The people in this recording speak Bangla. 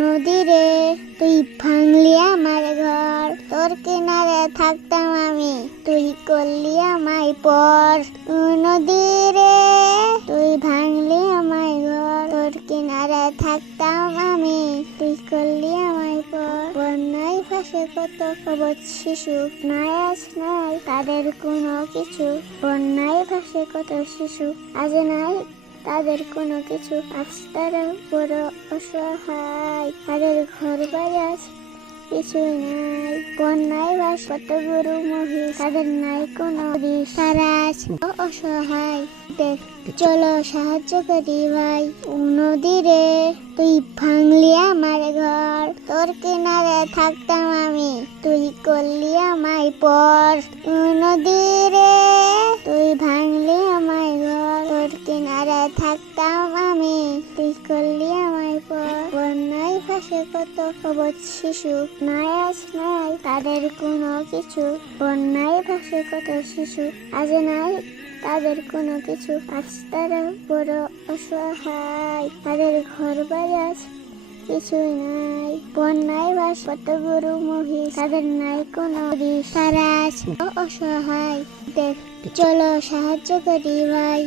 নদীরে তুই ভাঙলি আমার ঘর। তোর কিনারে থাকতাম আমি, তুই করলি আমায় পর। নদীরে তুই ভাঙলি আমায় ঘর। তোর কিনারে থাকতাম আমি, তুই করলি আমায় পর। বন্যায় ভাসে কত কবচ শিশু, নাই আজ নাই তাদের কোনো কিছু। বন্যায় ভাসে কত শিশু, আজ নাই তাদের কোনো কিছু আজ তারা বড় অসহায়। তাদের ঘর বাড়ি আছে কিছুই নাই। বন্যায় বাস কত গরু মহিষ। তাদের নাই কোনো তারা অসহায়। দেখ, চলো সাহায্য করি ভাই। নদীরে তুই ভাঙলি আমার ঘর। তোর কিনারে থাকতাম আমি। তুই করলি আমায় পর। নদীরে তোর থাকতাম আমি, তুই করলি আমায় পর। বন্যায় ভাসে কত কবচ শিশু নাই আজ নাই তাদের কোনো কিছু। বন্যায় ভাসে কত শিশু, আজ নাই তাদের কোনো কিছু। আজ তারা বড় অসহায়, তাদের ঘর বাড়ি আছে কিছুই নাই। বন্যায় বাস কত গরু মহিষ, তাদের নাই কোনো তারা আছে অসহায়, দেখ, চলো সাহায্য করি ভাই।